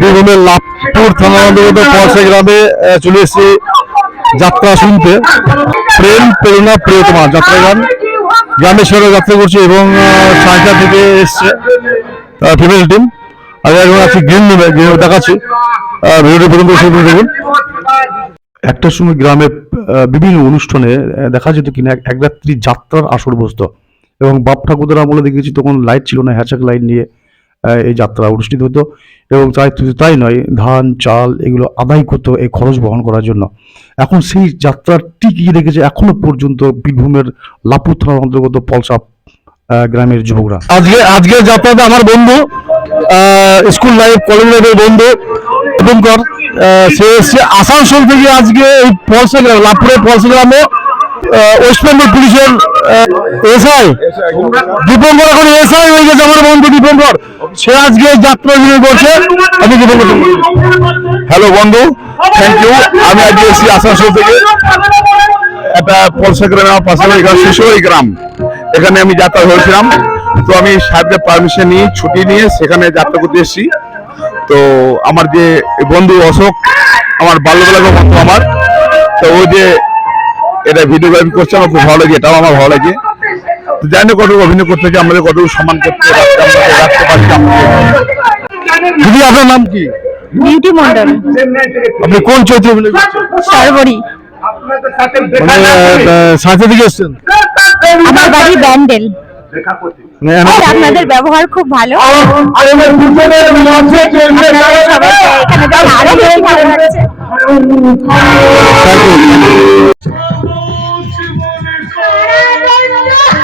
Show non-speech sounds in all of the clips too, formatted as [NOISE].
বীরভূমের লাভপুর থানা অন্তর্গত পয়সা গ্রামে চলে এসেছি যাত্রা শুনতে। প্রেম, প্রেরণা, প্রিয়তমা যাত্রা গান। গ্রামের শহরে যাত্রা করছে এবং সাঁচা থেকে এসছে ফিমেল টিম আর এখন আছি গ্রিন রুমে গ্রিন দেখাচ্ছি। ভিডিওটি পর্যন্ত দেখুন। একটা সময় গ্রামে বিভিন্ন অনুষ্ঠানে দেখা যেত কিনা এক- রাত্রি যাত্রার আসর বসতো। এবং বাপ ঠাকুরদার আমলে দেখেছি তখন লাইট ছিল না, হ্যাচাক লাইট নিয়ে এই যাত্রা অনুষ্ঠিত হতো এবং তাই তাই নয় ধান চাল এগুলো আদায় করতো এই খরচ বহন করার জন্য। এখন সেই যাত্রা টিকিয়ে রেখেছে এখনও পর্যন্ত বীরভূমের লাপুর থানার অন্তর্গত পলসাপ গ্রামের যুবকরা। আজকে আজকের যাত্রাতে আমার বন্ধু স্কুল লাইফ কলেজ লাইফের বন্ধু আহ, সে এসছে আসানসোল থেকে আজকে এই পলসা গ্রাম লাভপুরের পলসা গ্রামে। ওয়েস্ট বেঙ্গল পুলিশের এসআই? দীপঙ্কর এখন এসআই হয়ে গেছে আমার বন্ধু দীপঙ্কর। সে আজকে যাত্রা শুরু করছে। আমি দীপঙ্কর হ্যালো বন্ধু। থ্যাংক ইউ আমি আজকে এসেছি আসানসোল থেকে। একটা পলসা গ্রামে আমার পাশাপাশি গ্রাম শিশুই গ্রাম। এখানে আমি যাত্রা হয়েছিলাম তো আমি সাহেবদের পারমিশন নিয়ে, ছুটি নিয়ে সেখানে যাত্রা করতে এসেছি। তো আমার যে বন্ধু অশোক, আমার বাল্যবেলার বন্ধু আমার, তো ওই যে এটা ভিডিওগ্রাফি করছে আমার খুব ভালো লাগে এটাও আমার ভালো লাগে। জানি না কতটুকু অভিনয় করতে চাই আমাদের কতটুকু সম্মান করতে রাখতে পারছি দিদি আপনার নাম কি? বিউটি মন্ডল আপনি কোন চরিত্রে অভিনয় করছেন? সর্বরি। সাথে থেকে এসছেন? আমার বাড়ি ব্যান্ডেল। মানে আপনাদের ব্যবহার খুব ভালো। এখানে আরও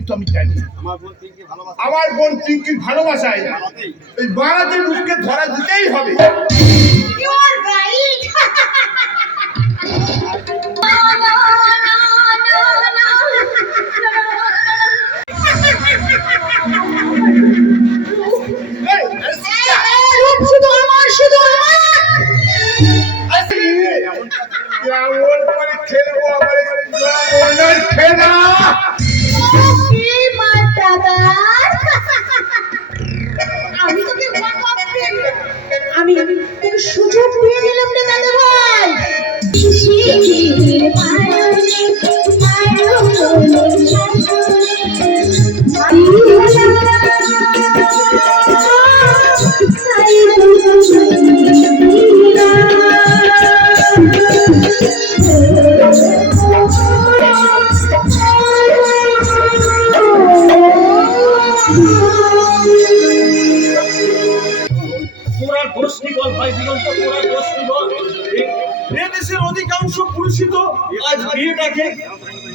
কিন্তু আমি জানি আমার বোন পিঙ্কির ভালোবাসায় এই বাড়াতে মুখকে ধরা দিতেই হবে।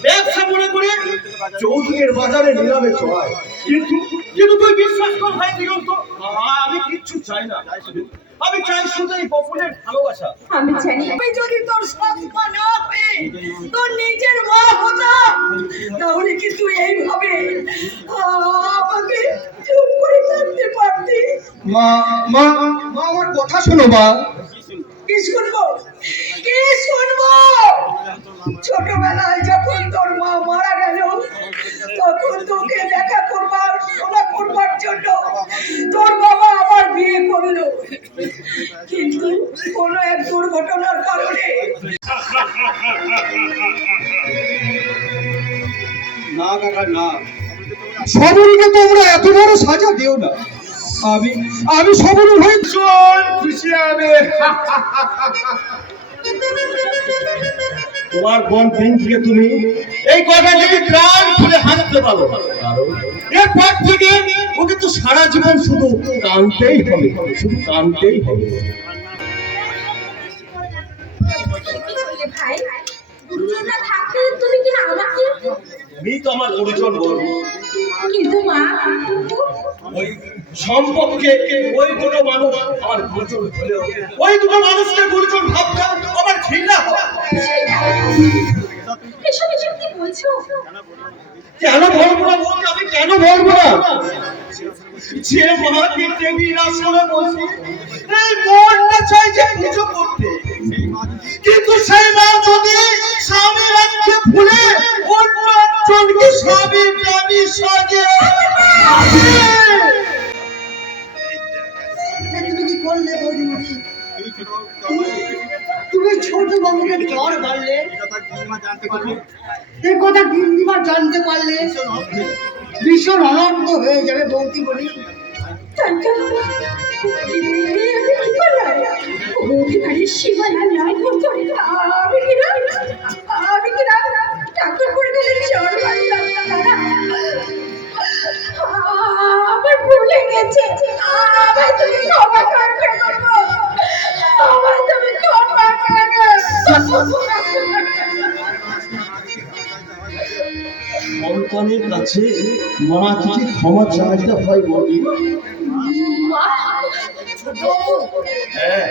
ব্যবসা মনে করে চৌধুরীর বাজারে নিলামে চড়ায়। কিন্তু কিন্তু তুই বিশ্বাস কর ভাই দিগন্ত আ- আমি কিচ্ছু চাই না। আমি চাই শুধু এই বকুলের ভালোবাসা। আমি জানি। আমি যদি তোর সৎ মা না হয়ে তোর নিজের মা হতাম তাহলে কি তুই এইভাবে আমাকে চুপ করে থাকতে পারতি? মা মা মা আমার কথা শোনো মা। কি শুনব? কি শুনব? ছোটবেলায় যখন তোর মা মারা গেল তখন তোকে দেখা করবার শোনা করবার জন্য তোর বাবা আবার বিয়ে করল। কিন্তু কোনো এক দুর্ঘটনার কারণে না কাকা না সবরীকে তোমরা এত বড় সাজা দিও না। আমি আমি সবরী হয়ে চল খুশি হবে। [LAUGHS] তোমার বোন পিঙ্কিকে তুমি এই কথা যদি প্রাণ খুলে হাসতে পারো এরপর থেকে ওকে তো সারা জীবন শুধু কানতেই হবে শুধু কানতেই হবে। আমি তো আমার গুরুজন বলব। কিন্তু মা ওই সম্পর্কে ওই দুটো মানুষ আমার গুরুজন হলেও ওই দুটো মানুষকে গুরুজন ভাবতে আমার ঘৃণা কেন ভরবো না আমি কেন ভরবো না? যে মাকে দেবীর আসলে বসে এই মনটা চাইছে কিছু করতে। কিন্তু সেই মা যদি স্বামী রাখতে ভুলে অন্য একজনকে স্বামীর নামে সাজে করলে বৌদিমণি? তুমি ছোট বাবুকে জ্বর মারলে এ কথা গিন্দিমা জানতে পারলে? ভীষণ অনর্থ হয়ে যাবে কি না টাকা করে গেলে ভুলে গেছে আমায় তুমি ক্ষমা করবে আমায় তুমি ক্ষমা সন্তানের কাছে মা থেকে ক্ষমা চাইতে হয় বলি। হ্যাঁ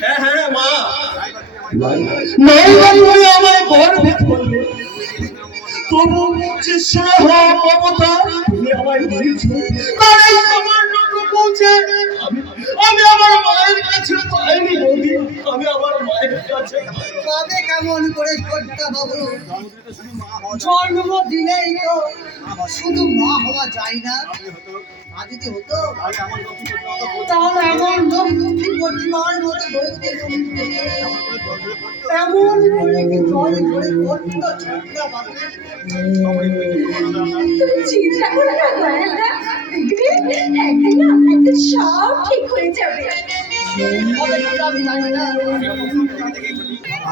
হ্যাঁ হ্যাঁ মা। বলে আমায় গর্বে করলে তবু যে স্নেহ মমতা তুমি আমায় দিয়েছ তার এই সামান্য পৌঁছে আমি আমি আমার মায়ের কাছে পাইনি বলি আমি আমার মায়ের কাছে। কবে কেমন করে ছোট্টা বাবু? জন্মদিনেই তো শুধু মা হওয়া যায় না। মা যদি হতো তাহলে এমন মতো এমন করে কি জল ধরে করতো ছোট্টা চিন্তা করো না দয়ালদা দেখবে? একদিন না সব ঠিক হয়ে যাবে।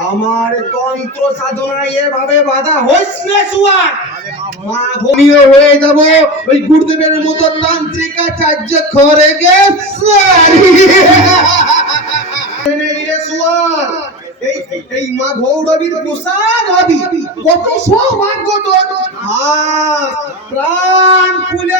আমার তন্ত্র সাধনায় এভাবে বাধা হইস না সুয়ার। মা ভূমিও হয়ে যাব। ওই গুরুদেবের মতো তান্ত্রিক আচার্য করে এই মা ভৌরবীর কত প্রাণ ফুলে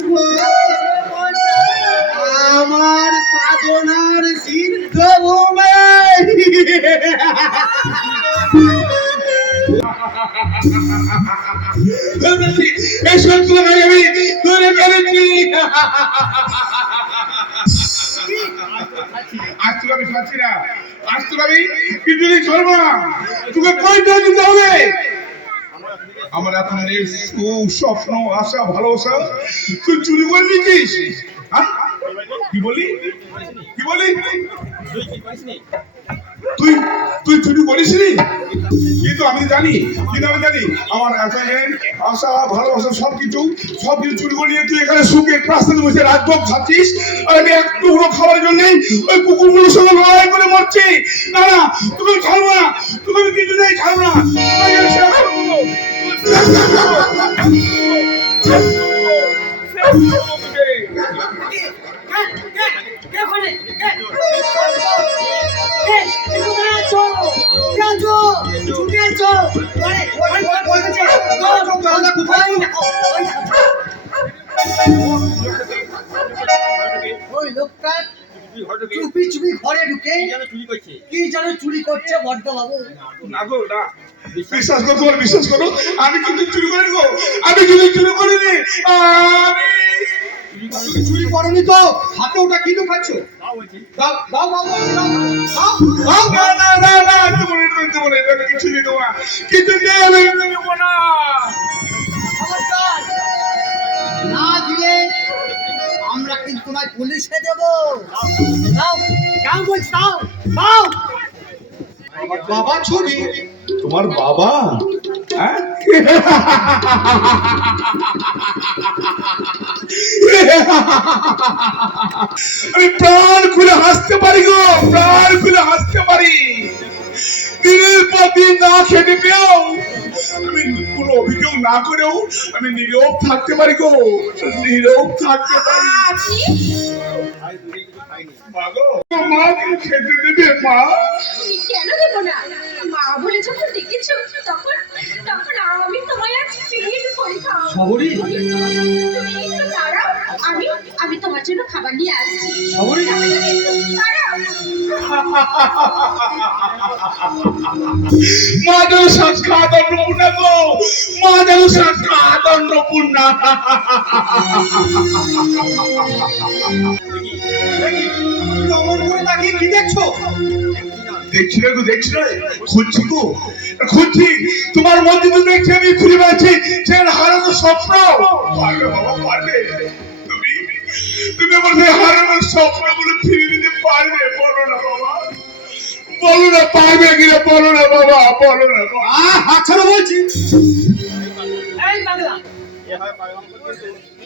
আমার সাধনার সিদ্ধ ভূমে। আমি ধরে আজ তোকে আমি ছাড়ছি না। তোকে আমি ছাড়বো না তোকে পরিচয় দিতে হবে? আমার এত স্বপ্ন আশা, ভালোবাসা, তুই চুরি করে হ্যাঁ? কি বলি? কি বলি? তুই তুই চুরি করিস নি কিন্তু আমি জানি, কিন্তু আমি জানি, আমার এত আশা, ভালোবাসা সব কিছু সব কিছু চুরি করে নিয়ে তুই এখানে সুখে প্রাস্তাতে বসে রাজভোগ খাচ্ছিস? আর আমি এক টুকরো খাবারের জন্য ওই কুকুরগুলোর সঙ্গে লড়াই করে মরছি। না না, তুমি ছাড়বো না, তুমি কিছু নেই ছাড়বো না। ওই লোকটা চুপি চুপি ঘরে ঢুকে কি যেন চুরি করছে? বড্ড বাবু। না গো না। বিশ্বাস করো, তোমার বিশ্বাস করো। আমি কিন্তু চুরি করিনি গো। আমি কিন্তু চুরি করিনি। তুমি চুরি তো। হাতে ওটা না আমরা কিন্তু তোমায় পুলিশে দেবো। দাও বলছি দাও দাও। বাবা ছবি? তোমার বাবা? হ্যাঁ? আমি প্রাণ খুলে হাসতে পারি গো, প্রাণ খুলে হাসতে পারি। দিনের পর দিন না খেটে কোনো অভিযোগ না করেও আমি নীরব থাকতে পারি গো। নীরব থাকতে পারি। মা গো খেতে দেবে মা? কেন দেবো না? মা বলে যখন ডেকেছো তখন তখন আমি তোমায় আজ পেট করে শহরে তুমি একটু দাঁড়াও আমি আমি তোমার জন্য খাবার নিয়ে আসছি। শহরে দাঁড়াও। মা গো। মা যেন সাক্ষাৎ অন্নপূর্ণা অমন করে তাকিয়ে কি দেখছ? দেখছি না গো দেখছি না খুঁজছি গো। খুঁজছি তোমার মধ্যে তো দেখছি আমি খুঁজে পাচ্ছি সে হারানো স্বপ্ন। পারবে বাবা পারবে। তুমি তুমি আমার সেই হারানো স্বপ্নগুলো ফিরে দিতে পারবে বলো না বাবা। বলো না পারবে কিনা বলো না বাবা বলো না হাত ছাড়ো বলছি। এই পাগলা।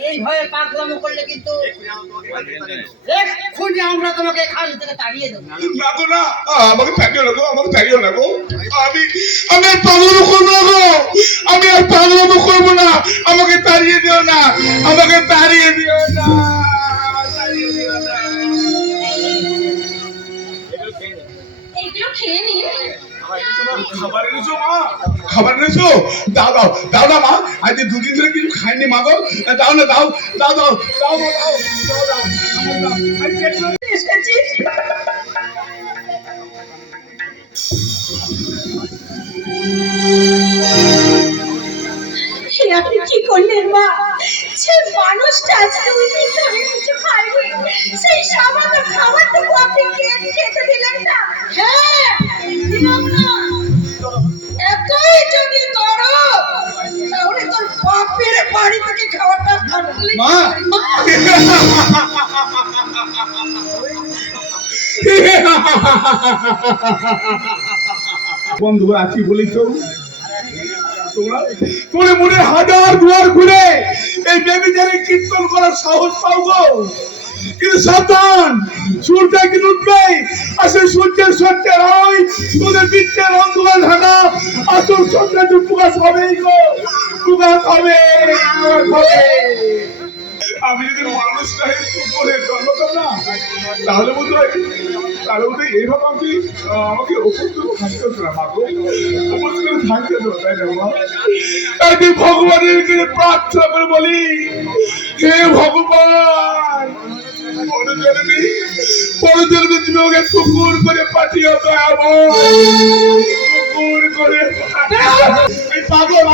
এই ভয়ে পাগলামো করলে কিন্তু এক্ষুনি আমরা তোমাকে এখান থেকে তাড়িয়ে দেবো। না গো না আহ, আমাকে তাড়িও না গো আমাকে তাড়িও না গো। আমি আমি আর পাগল করব না গো। আমি আর পাগল করব না। আমাকে তাড়িয়ে দিও না আমাকে তাড়িয়ে দিও না। খাবার এনেছো দাও দাও দাও না মা। আজ দুদিন ধরে কিছু খাইনি মা গো। দাও না দাও দাও দাও দাও দাও দাও আপনি কি করলেন মা? সে মানুষটা আজ দুই দিন ধরে কিছু খায়নি সেই সামান্য খাবারটুকু আপনি খেতে দিলেন না? হ্যাঁ এতই যদি করো তাহলে তোর বাপের বাড়ি থেকে খাবারটা আনলে মা। বন্ধু আছি বলি তো। তোমরা তোমরা মনে হাজার দুয়ার ঘুরে। এই বেবিচারে কীর্তন করার সাহস পাও গো। কিন্তু সাবধান সূর্য কিন্তু উঠবে আর সূর্যের সত্যের হয় তোদের বৃত্তের অন্ধকার ঢাকা আসল সত্যের প্রকাশ হবেই গো। প্রকাশ হবে হবে। আমি যদি মানুষ ফুটবলের জন্ম না, তাহলে বন্ধুরা তাহলে বলতে এইভাবে আমি আমাকে উপস্থিত থাকতে হতো না মাকে উপস্থিত থাকতে হতো তাই না তাই ভগবানের কাছে প্রার্থনা করে বলি, হে ভগবান, পরজন্মে পরজন্মে তুমি ওকে কুকুর করে পাঠিয়ে দয়া কুকুর করে পাগল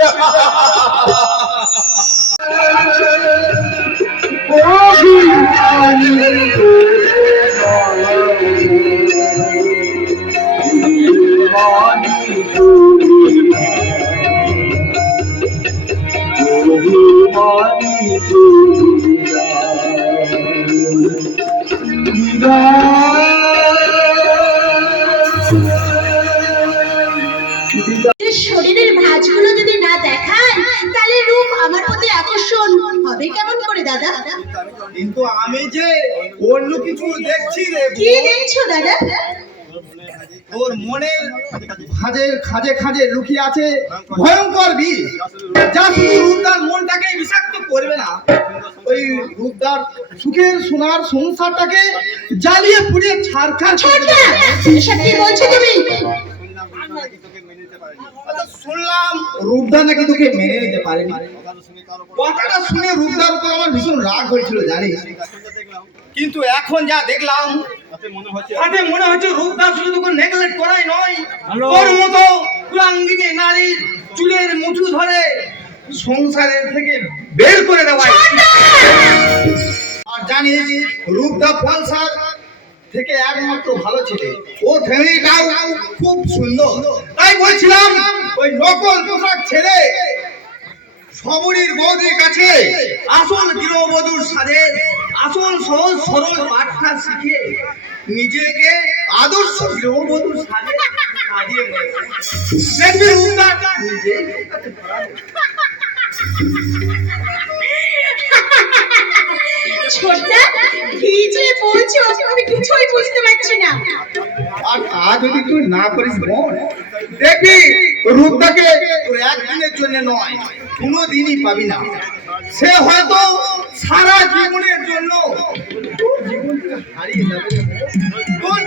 Yeah. আকর্ষণ হবে। কেমন করে দাদা? কিন্তু আমি যে অন্য কিছু দেখছি রে কি দেখছ দাদা? তোর মনের খাজে খাজে খাজে লুকিয়ে আছে ভয়ঙ্কর বিষ যা শুধু রূপদার মনটাকে বিষাক্ত করবে না ওই রূপদার সুখের সোনার সংসারটাকে জ্বালিয়ে পুড়িয়ে ছাড়খাড় কি বলছো তুমি? শুনলাম। রূপদা নাকি তোকে মেনে নিতে পারেনি। কথাটা শুনে রূপদার উপর আমার ভীষণ রাগ হয়েছিল জানিস। কিন্তু এখন যা দেখলাম তাতে মনে হচ্ছে রূপদা শুধু তোকে নেগলেক্ট করাই নয় তোর মতো কুলাঙ্গিনী নারীর চুলের মুঠু ধরে সংসারের থেকে বের করে দেওয়াই আর জানিস রূপদা ফলসার থেকে একমাত্র ভালো ছেলে। ও ফ্যামিলিটাও খুব সুন্দর। তাই বলছিলাম, ওই নকল পোশাক ছেড়ে সবরীর বৌদির কাছে আসল গৃহবধূর সাজে, আসল সহজ সরল পাঠটা শিখে নিজেকে আদর্শ গৃহবধূর সাজে সাজিয়ে নেয়। দেখবি রূপদা ছোটদা কি যে বলছো আমি কিছুই বুঝতে পারছি না। আর তা যদি তুই না করিস বোন দেখবি রূপটাকে তোর একদিনের নয় কোনো দিনই পাবি সে হয়তো সারা জীবনের জন্য হারিয়ে যাবে। জীবন